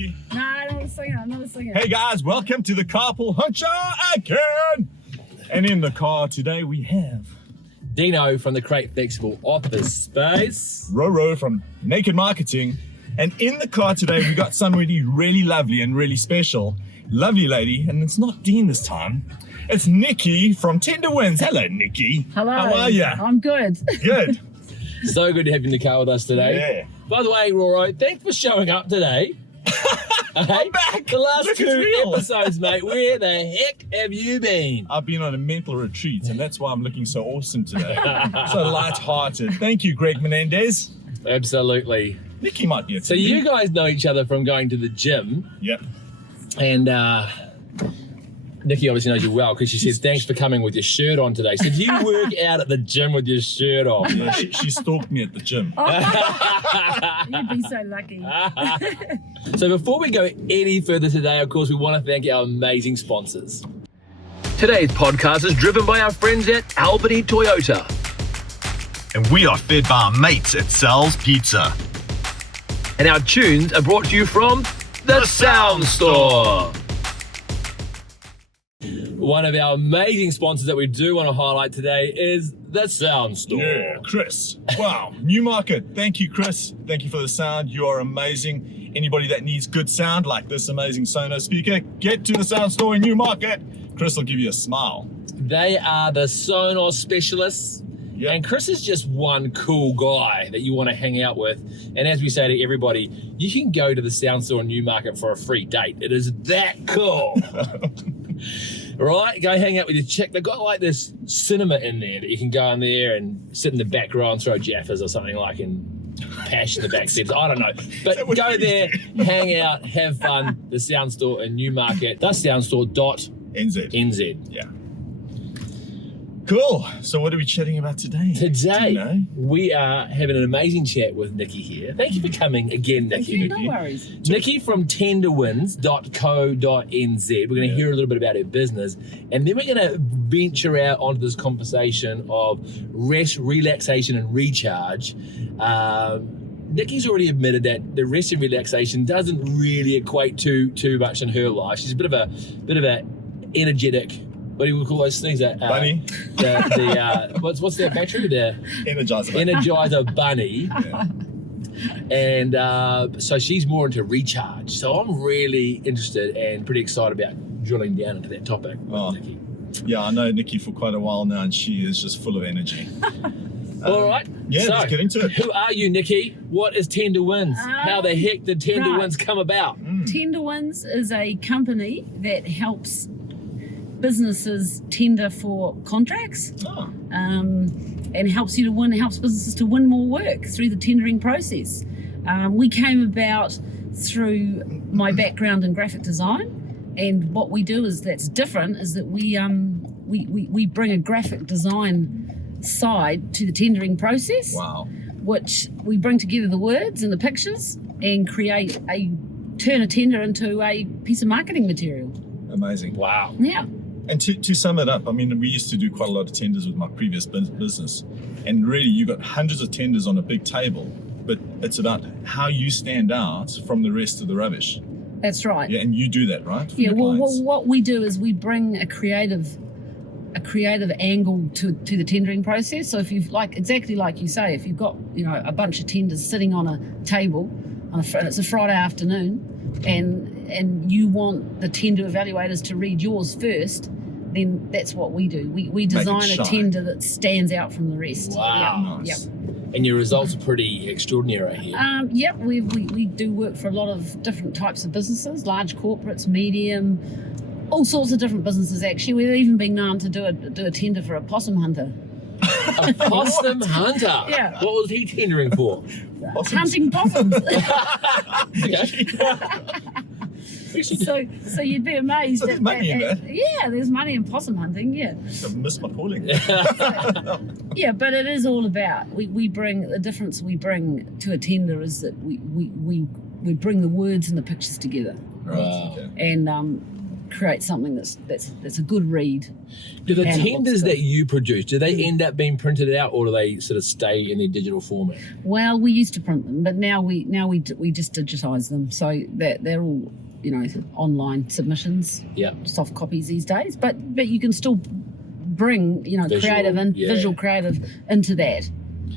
Nikki? No, I'm not a singer. I'm not a singer. Hey guys, welcome to the Carpool Honcho again. And in the car today we have Dino from the Crate Flexible Office Space. Roro from Naked Marketing. And in the car today we got somebody really lovely and really special. Lovely lady, and it's not Dean this time. It's Nikki from Tender Winds. Hello, Nikki. Hello. How are you? I'm good. Good. So good to have you in the car with us today. Yeah. By the way, Roro, thanks for showing up today. I'm back. The last Look, it's 2 real. episodes, mate. Where the heck have you been? I've been on a mental retreat, and that's why I'm looking so awesome today. So light-hearted. Thank you, Greg Menendez. Absolutely. Nikki might be a So you guys know each other from going to the gym, Yep. and Nikki obviously knows you well because she says thanks for coming with your shirt on today. So do you work out at the gym with your shirt on? Yeah, she stalked me at the gym. You'd be so lucky. So before we go any further today, of course, we want to thank our amazing sponsors. Today's podcast is driven by our friends at Albany Toyota. And we are fed by our mates at Sal's Pizza. And our tunes are brought to you from The Sound Store. One of our amazing sponsors that we do want to highlight today is The Sound Store. Yeah, Chris. Wow. Newmarket. Thank you, Chris. Thank you for the sound. You are amazing. Anybody that needs good sound like this amazing Sonos speaker, get to the Sound Store in Newmarket. Chris will give you a smile. They are the Sonos specialists. Yep. And Chris is just one cool guy that you want to hang out with. And as we say to everybody, you can go to the Sound Store in Newmarket for a free date. It is that cool. Right? Go hang out with your chick. They've got like this cinema in there that you can go in there and sit in the back row and throw jaffas or something like and pash in the back seats. I don't know. But go there, hang out, have fun. The Sound Store in Newmarket. thesoundstore.nz. Yeah. Cool. So what are we chatting about today? Today, Do you know? we are having an amazing chat with Nikki here. Thank you for coming again, Nikki. No worries. Nikki from tenderwinds.co.nz. We're going to hear a little bit about her business, and then we're going to venture out onto this conversation of rest, relaxation, and recharge. Nikki's already admitted that the rest and relaxation doesn't really equate too much in her life. She's a bit of a energetic. What do you call those things? Bunny. What's their battery? The Energizer. bunny. Yeah. And so she's more into recharge. So I'm really interested and pretty excited about drilling down into that topic with Nikki. Yeah, I know Nikki for quite a while now, and she is just full of energy. All right. Yeah, so, let's get into it. Who are you, Nikki? What is Tender Winds? How the heck did Tender Winds come about? Tender Winds is a company that helps businesses tender for contracts and helps businesses to win more work through the tendering process. We came about through my background in graphic design, and what we do is that's different is that we bring a graphic design side to the tendering process. Wow. Which we bring together the words and the pictures and turn a tender into a piece of marketing material. Amazing. Wow. Yeah. And to sum it up, I mean, we used to do quite a lot of tenders with my previous business, and really you got hundreds of tenders on a big table, but it's about how you stand out from the rest of the rubbish. That's right. Yeah, and you do that, right? Yeah, well, what we do is we bring a creative angle to the tendering process. So if you've exactly like you say, if you've got a bunch of tenders sitting on a table and it's a Friday afternoon, and you want the tender evaluators to read yours first, then that's what we do. We design a tender that stands out from the rest. Wow. Yep. Nice. And your results are pretty extraordinary here. Yep, we do work for a lot of different types of businesses, large corporates, medium, all sorts of different businesses actually. We've even been known to do a tender for a possum hunter. A possum hunter? Yeah. What was he tendering for? Hunting possums. Okay. So you'd be amazed. So there's money in that. Yeah, there's money in possum hunting. Yeah. I've missed my calling. Yeah, but it is all about we bring the difference we bring to a tender is that we bring the words and the pictures together. Right. Wow. Okay. And create something that's a good read. Do the And it looks tenders good. that you produce, do they end up being printed out, or do they sort of stay in their digital format? Well, we used to print them, but now we just digitize them, so that they're all, you know, online submissions, Yeah. soft copies these days. But you can still bring, you know, Visual, creative and yeah. visual creative into that,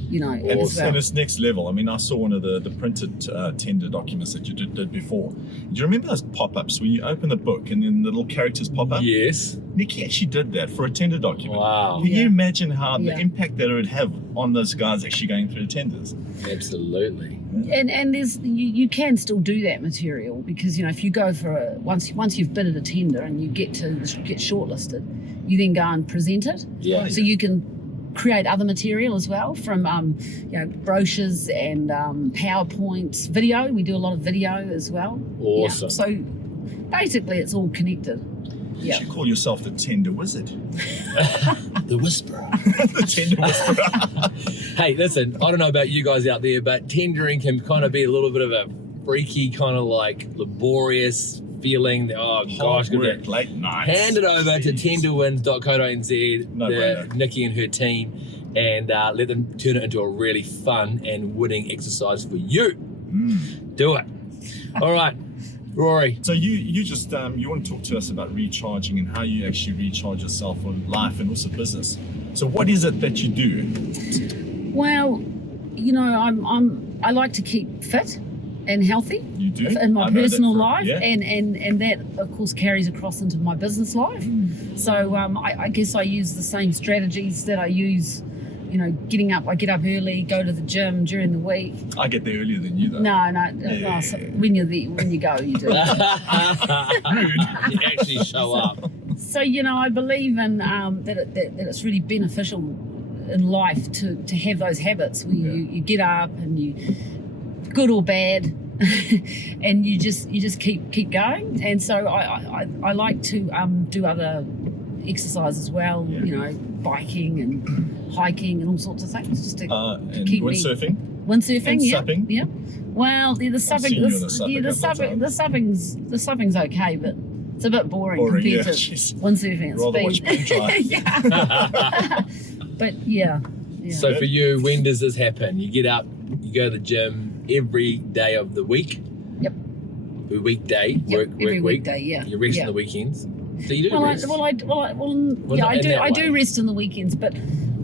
you know, And as well. it's next level. I mean, I saw one of the printed tender documents that you did before. Do you remember those pop-ups when you open the book and then the little characters pop up? Yes. Nikki actually did that for a tender document. Wow. Can you Yeah. imagine how Yeah. the impact that it would have on those guys actually going through the tenders? Absolutely. And there's you can still do that material, because, you know, if you go for once you've bid at a tender and you get shortlisted, you then go and present it. Yeah. So you can create other material as well, from you know, brochures and PowerPoints, video. We do a lot of video as well. Awesome. Yeah. So basically, it's all connected. You Yeah. should call yourself the tender wizard. The Whisperer. The tender whisperer. Hey, listen, I don't know about you guys out there, but tendering can kind of be a little bit of a freaky, kind of like laborious feeling. Oh gosh, Hard work, late nights. hand it over to Jeez. tenderwins.co.nz, No brainer. Nikki and her team, and let them turn it into a really fun and winning exercise for you. Do it. All right, Rory. So you just you want to talk to us about recharging and how you actually recharge yourself on life and also business. So what is it that you do? Well, you know, I like to keep fit and healthy You do? in I my know that personal for- life, yeah. and that of course carries across into my business life. So I guess I use the same strategies that I use, you know, I get up early, go to the gym during the week. I get there earlier than you though. No, so when you go, you do. You actually show up. So, you know, I believe in that it's really beneficial in life to have those habits where you get up and you, good or bad, and you just keep going. And so I like to do other exercise as well, you know, biking and hiking and all sorts of things, just to And keep me windsurfing. windsurfing. And yeah, supping? yeah. Well, the supping, seen you on the sup a couple of the supping's okay, but it's a bit boring compared yeah, to jeez. windsurfing at Rather watch speed. paint dry. Yeah. But yeah. So for you, when does this happen? You get up, you go to the gym every day of the week. Yep. A weekday, Yep, work every week. weekday, yeah. You rest Yeah. on the weekends. So you do Well, rest. yeah, not in that I do way. rest on the weekends, but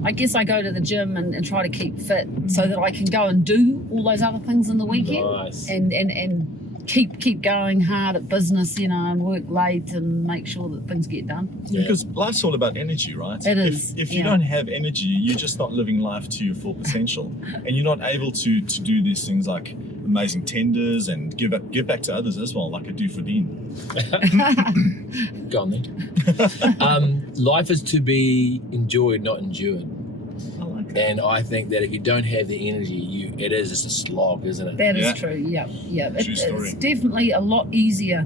I guess I go to the gym and try to keep fit so that I can go and do all those other things in the weekend. Nice. And keep going hard at business, you know, and work late and make sure that things get done. Yeah. Because life's all about energy, right? It is, If you yeah. don't have energy, you're just not living life to your full potential, and you're not able to do these things like amazing tenders and give back to others as well, like I do for Dean. Go on then. Life is to be enjoyed, not endured. I like that. And I think that if you don't have the energy, it is just a slog, isn't it? That is Yeah. true. Yeah. True story. It's definitely a lot easier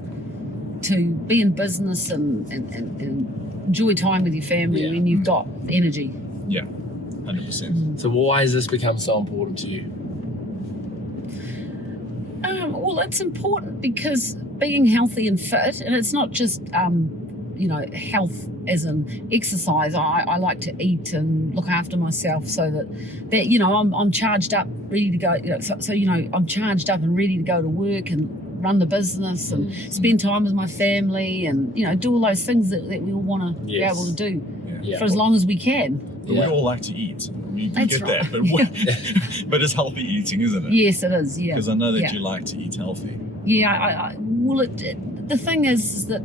to be in business and enjoy time with your family Yeah. when you've got energy. Yeah, 100%. So why has this become so important to you? Well, it's important because being healthy and fit, and it's not just you know, health as in exercise. I like to eat and look after myself so that you know, I'm charged up, ready to go. You know, so you know, I'm charged up and ready to go to work and run the business and spend time with my family and, you know, do all those things that we all want to be Yes. able to do Yeah. for as long as we can. But we all like to eat. We That's get right. that, but but it's healthy eating, isn't it? Yes, it is. Yeah. Because I know that Yeah. you like to eat healthy. Yeah, well, the thing is that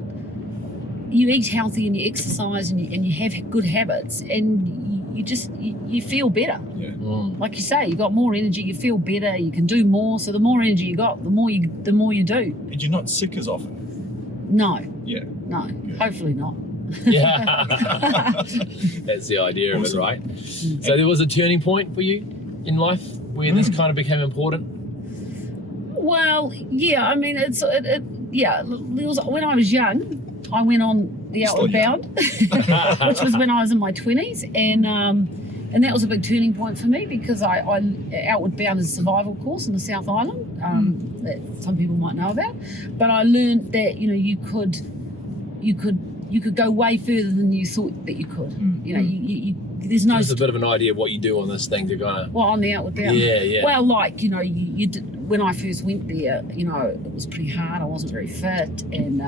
you eat healthy and you exercise and you have good habits and you feel better. Yeah. Like you say, you got more energy, you feel better, you can do more. So the more energy you got, the more you do. And you're not sick as often. No, Yeah. no, hopefully not. Yeah. That's the idea of it, Awesome. right? So there was a turning point for you in life where this kind of became important? Well, yeah, I mean, yeah, there was, when I was young, I went on the Still Outward young. Bound, which was when I was in my 20s, and that was a big turning point for me because I Outward Bound is a survival course in the South Island that some people might know about, but I learned that, you know, you could you could go way further than you thought that you could. You know, you there's no. Just a bit of an idea of what you do on this thing to kind of. Well, on the Outward Bound. Yeah. Well, like, you know, you did, when I first went there, you know, it was pretty hard. I wasn't very fit, and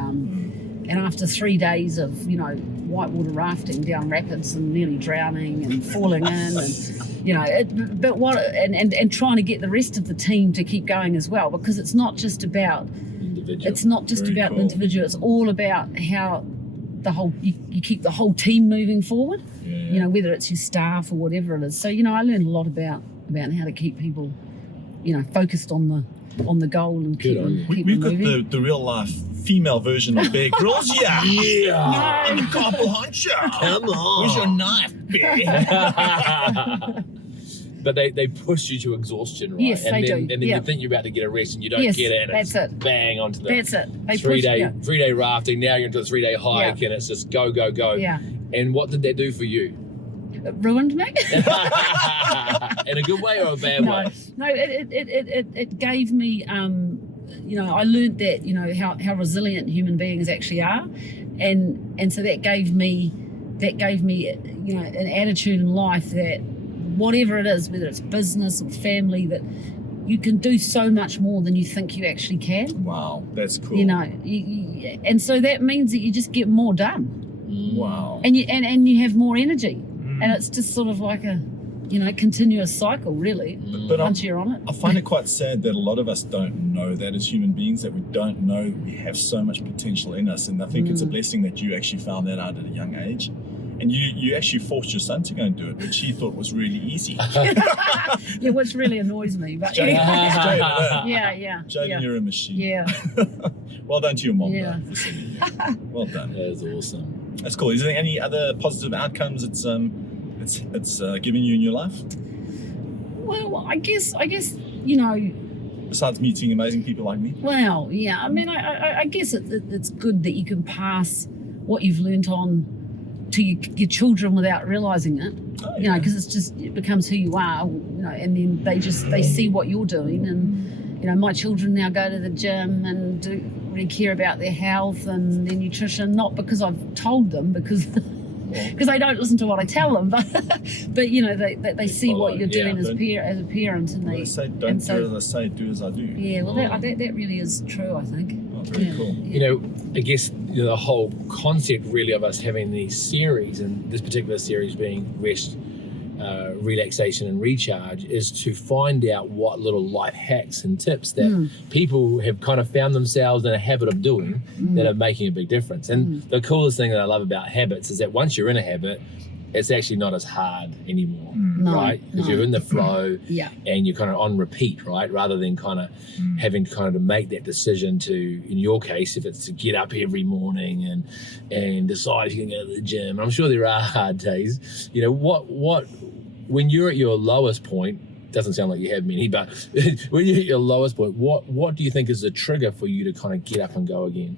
after 3 days of, you know, whitewater rafting down rapids and nearly drowning and falling in, and you know, and trying to get the rest of the team to keep going as well, because it's not just about Individual. it's not just Very about cool. the individual. It's all about how the whole you keep the whole team moving forward. Yeah. You know, whether it's your staff or whatever it is. So, you know, I learned a lot about how to keep people, you know, focused on the goal and keep Good on them, you. keep We've them got moving. the real life female version of Bear Grylls. Yeah. Yeah. I'm a CARPOOL Honcho. Come on. Where's your knife, Bear? But they push you to exhaustion, right? Yes, and they then, do, And then yeah. you think you're about to get a rest and you don't Yes, get it. And that's it's it. bang onto the That's it. They three push, day yeah. 3 day rafting. Now you're into a 3 day hike, Yeah. and it's just go, go, go. Yeah. And what did that do for you? It ruined me. In a good way or a bad No, way? no, it gave me, you know, I learned that, you know, how resilient human beings actually are, and so that gave me, you know, an attitude in life that whatever it is, whether it's business or family, that you can do so much more than you think you actually can. Wow, that's cool. You know, and so that means that you just get more done, Wow. and you have more energy, and it's just sort of like a, you know, continuous cycle, really. But Once you're on it. I find it quite sad that a lot of us don't know that as human beings, that we don't know we have so much potential in us. And I think it's a blessing that you actually found that out at a young age. And you actually forced your son to go and do it, which he thought was really easy. Yeah, which really annoys me. But Jaden, yeah, yeah. Jaden, you're a machine. Yeah. Well done to your mom, Yeah. though, for sending you. Well done. That is awesome. That's cool. Is there any other positive outcomes it's giving you in your life? Well, I guess you know. Besides meeting amazing people like me? Well, yeah. I mean, I guess it's good that you can pass what you've learnt on to your children without realising it. Oh, You know, because it becomes who you are. You know, and then they see what you're doing, and you know, my children now go to the gym and do really care about their health and their nutrition, not because I've told them, because they don't listen to what I tell them, but you know, they see follow, what you're doing yeah. as a parent, and They say, don't and so, do as I say, do as I do. yeah, well, that really is true, I think. Oh, very Yeah. cool. You know, I guess the whole concept really of us having these series, and this particular series being rest, relaxation and recharge, is to find out what little life hacks and tips that people have kind of found themselves in a habit of doing that are making a big difference. And the coolest thing that I love about habits is that once you're in a habit, it's actually not as hard anymore, No, right? Because no. you're in the flow, Yeah. and you're kind of on repeat, right? Rather than kind of having to kind of make that decision to, in your case, if it's to get up every morning and decide if you can go to the gym. I'm sure there are hard days. You know, what when you're at your lowest point, doesn't sound like you have many, but when you're at your lowest point, what do you think is the trigger for you to kind of get up and go again?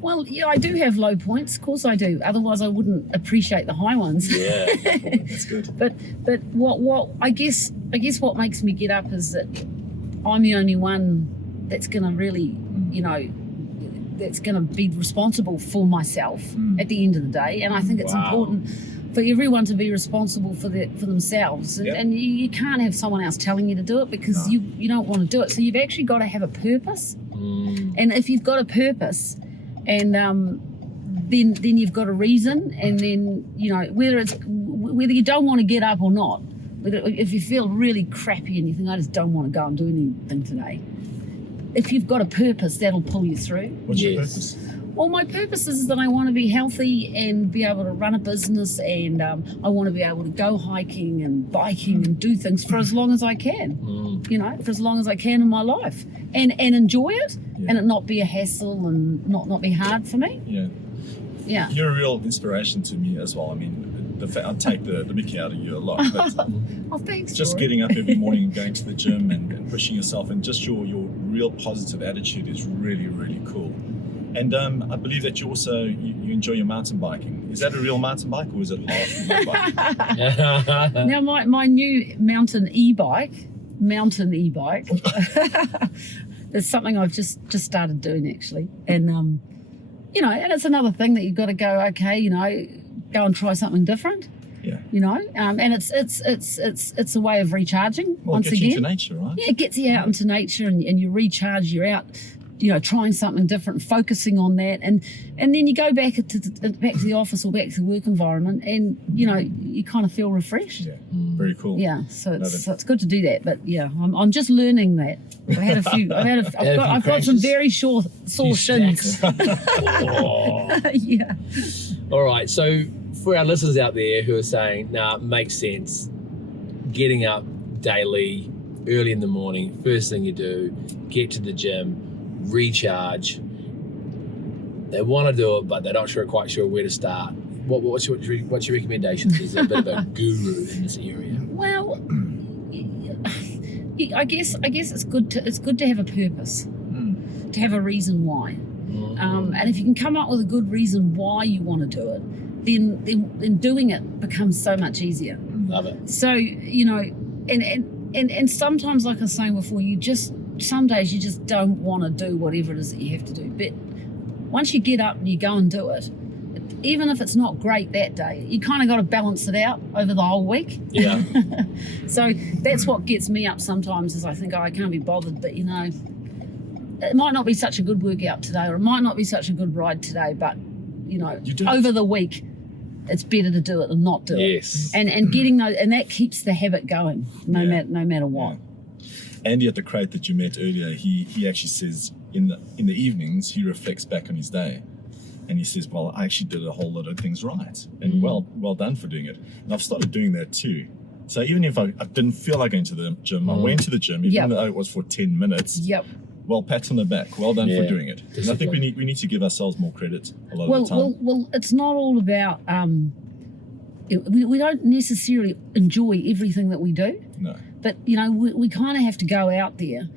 Well, yeah, I do have low points. Of course I do. Otherwise, I wouldn't appreciate the high ones. Yeah. That's good. But what I guess what makes me get up is that I'm the only one that's going to really, you know, that's going to be responsible for myself at the end of the day. And I think it's Wow. important for everyone to be responsible for themselves. Yep. And you can't have someone else telling you to do it, because No. you don't want to do it. So you've actually got to have a purpose. And if you've got a purpose, and then you've got a reason, and then, you know, whether you don't want to get up or not, if you feel really crappy and you think, I just don't want to go and do anything today, if you've got a purpose, that'll pull you through. What's your Yes. purpose? Well, my purpose is that I want to be healthy and be able to run a business, and I want to be able to go hiking and biking and do things for as long as I can, you know, for as long as I can in my life, and enjoy it, and it not be a hassle and not be hard for me. Yeah. Yeah. You're a real inspiration to me as well. I mean, I take the mickey out of you a lot, but Oh, thanks. just Rory. getting up every morning and going to the gym and pushing yourself, and just your real positive attitude is really, really cool. And I believe that you also you enjoy your mountain biking. Is that a real mountain bike, or is it half mountain bike? Now my new mountain e-bike is something I've just started doing, actually, and you know, and it's another thing that you've got to go, okay, you know, go and try something different. Yeah. You know, and it's a way of recharging. Well, once it gets again, you into nature, right? yeah, it gets you out into nature, and you recharge. You're out, you know, trying something different, focusing on that, and then you go back to the office or back to the work environment, and you know, you kind of feel refreshed. Yeah, very cool. Yeah, so it's good to do that. But yeah, I'm just learning that. I've got some very sore shins. Yeah. All right, so for our listeners out there who are saying, nah, makes sense, getting up daily, early in the morning, first thing you do, get to the gym, recharge. They want to do it, but they're not quite sure where to start. What's your recommendations? Is there a bit of a guru in this area? Well, I guess it's good to have a purpose, to have a reason why. And if you can come up with a good reason why you want to do it, then doing it becomes so much easier. Love it. So, you know, and sometimes, like I was saying before, some days you just don't want to do whatever it is that you have to do. But once you get up and you go and do it, even if it's not great that day, you kind of got to balance it out over the whole week. Yeah. So that's what gets me up sometimes, is I think, oh, I can't be bothered, but you know, it might not be such a good workout today, or it might not be such a good ride today, but you know, over the week, it's better to do it than not do it. Yes. And getting those, and that keeps the habit going, no matter what. Yeah. Andy at the crate that you met earlier, he actually says in the evenings he reflects back on his day, and he says, well, I actually did a whole lot of things right, and well done for doing it. And I've started doing that too. So even if I didn't feel like going to the gym, I went to the gym, even though it was for 10 minutes. Yep. Well, pat on the back. Well done for doing it. And I think we need to give ourselves more credit a lot of the time. Well, it's not all about. We don't necessarily enjoy everything that we do. No. But you know, we kind of have to go out there,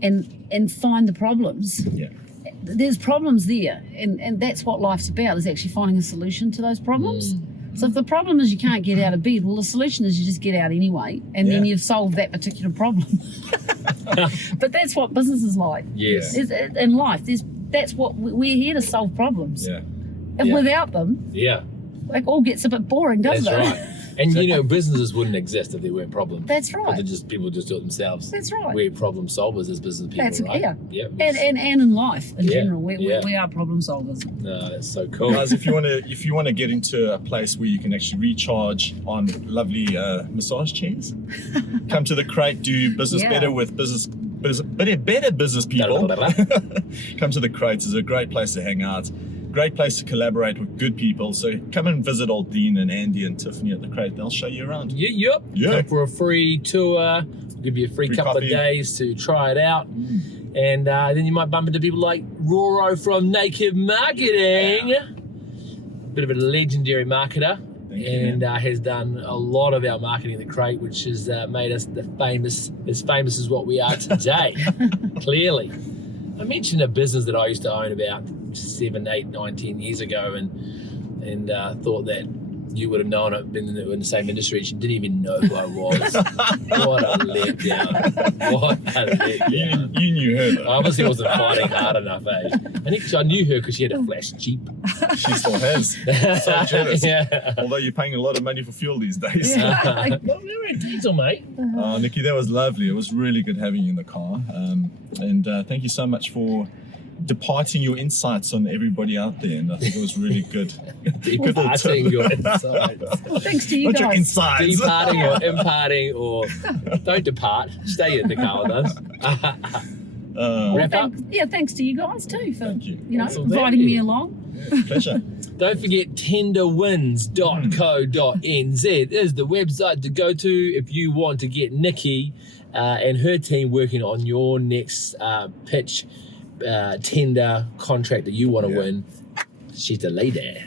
and find the problems. Yeah. There's problems there, and that's what life's about, is actually finding a solution to those problems. So if the problem is you can't get out of bed, well, the solution is you just get out anyway, and then you've solved that particular problem. But that's what business is like. Yes. In life, that's what we're here to solve problems. Yeah. And without them, it all gets a bit boring, doesn't it? That's right. And you know, businesses wouldn't exist if there weren't problems. That's right. People just do it themselves. That's right. We're problem solvers as business people, right? Yeah. And in life in general, we are problem solvers. No, that's so cool. Guys, if you want to get into a place where you can actually recharge on lovely massage chairs, come to the crate. Do business better with better business people. Come to the crates. It's a great place to hang out. Great place to collaborate with good people. So come and visit old Dean and Andy and Tiffany at the crate. They'll show you around. Yeah. Come for a free tour. We'll give you a free couple coffee. of days to try it out. And then you might bump into people like Roro from Naked Marketing. Bit of a legendary marketer. And has done a lot of our marketing in the crate, which has made us as famous as what we are today. Clearly. I mentioned a business that I used to own about 7, 8, 9, 10 years ago, and thought that you would have known it, been in the same industry. She didn't even know who I was. What a letdown. What a letdown. You knew her, though. I obviously wasn't fighting hard enough, eh? I knew her because she had a flash Jeep. She still has. So jealous. Although you're paying a lot of money for fuel these days. Well, we're in diesel, mate. Oh, Nikki, that was lovely. It was really good having you in the car. And thank you so much for departing your insights on everybody out there, and I think it was really good. Departing your insights. Well, thanks to you Not your guys. insides. Departing or imparting, or don't depart. Stay in the car with us. Wrap up. Thanks to you guys too for Thank you. Inviting me along. Pleasure. Don't forget tenderwins.co.nz is the website to go to if you want to get Nikki and her team working on your next pitch tender contract that you want to win. She's the lady.